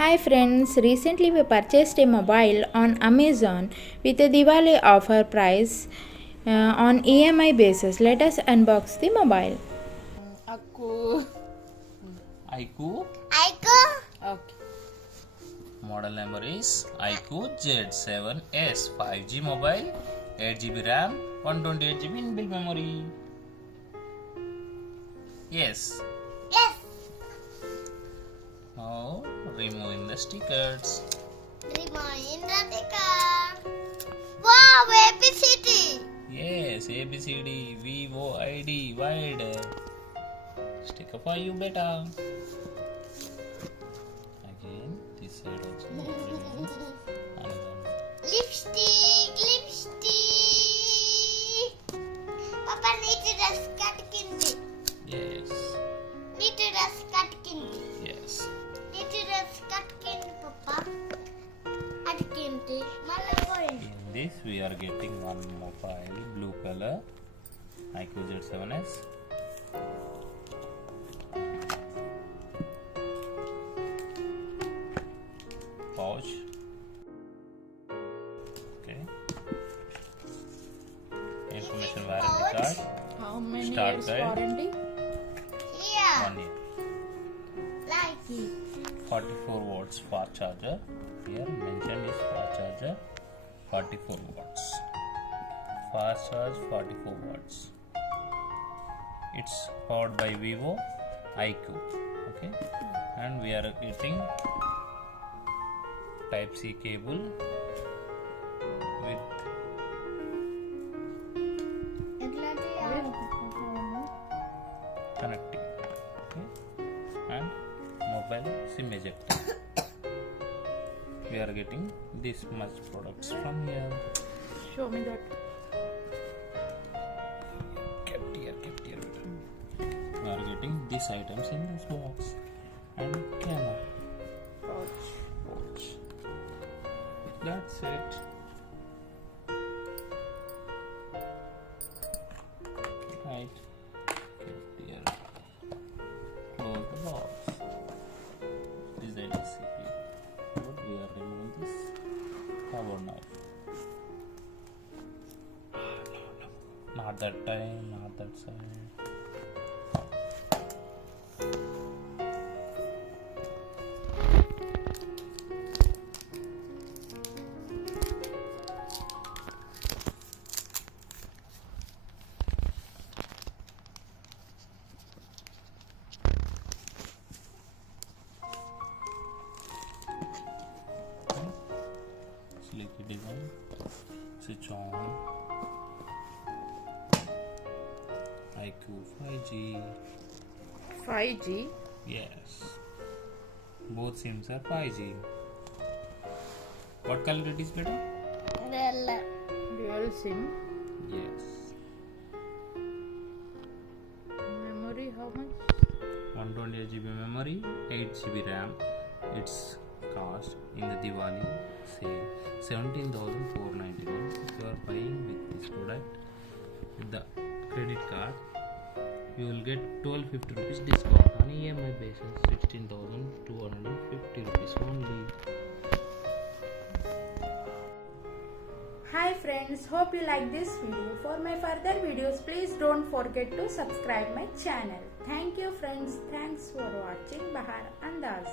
Hi friends, recently we purchased a mobile on Amazon with a Diwali offer price on EMI basis. Let us unbox the mobile. Aku. iQOO. Okay. Model number is iQOO Z7S 5G mobile, 8GB RAM, 128GB inbuilt memory. Yes. Now removing the stickers. Wow, ABCD. Yes, ABCD, VOID, wide. Sticker for you, beta. Again, this side also. Remove. And then Lipstick. Papa need to dress cut kindi. yes, Need to dress cut kindi. yes. Need to dress cut kindi, Papa. At kindi. Malakoin. In this we are getting one mobile, blue color, iQOO Z7S. Pouch. Okay. Information warranty card. How many Start years guide. warranty? Here. 1 year. Like it. 44 watts fast charger. Here mentioned is fast charger 44 watts. Fast charge 44 watts. It's powered by Vivo iQOO. Okay, and we are getting Type C cable with connecting. Okay, and mobile SIM ejector. We are getting this much products from here. Show me that. Kept here. We are getting these items in this box and camera. Pouch. That's it. Right. Kept here. Close the box. This is the LCP. But we are removing this cover knife. No. Not that time, not that side. Sleepy design. Switch on. iQOO 5G. 5G. Yes. Both SIMs are 5G. What color it is better? Dual SIM. Yes. Memory how much? 128GB memory, 8GB RAM. Its cost in the Diwali sale 17,499. If you are buying with this product with the credit card, you will get 1250 rupees discount on EMI basis, 16,250 rupees only. Hi friends, hope you like this video. For my further videos, please don't forget to subscribe my channel. Thank you friends. Thanks for watching Bahaar Andaz.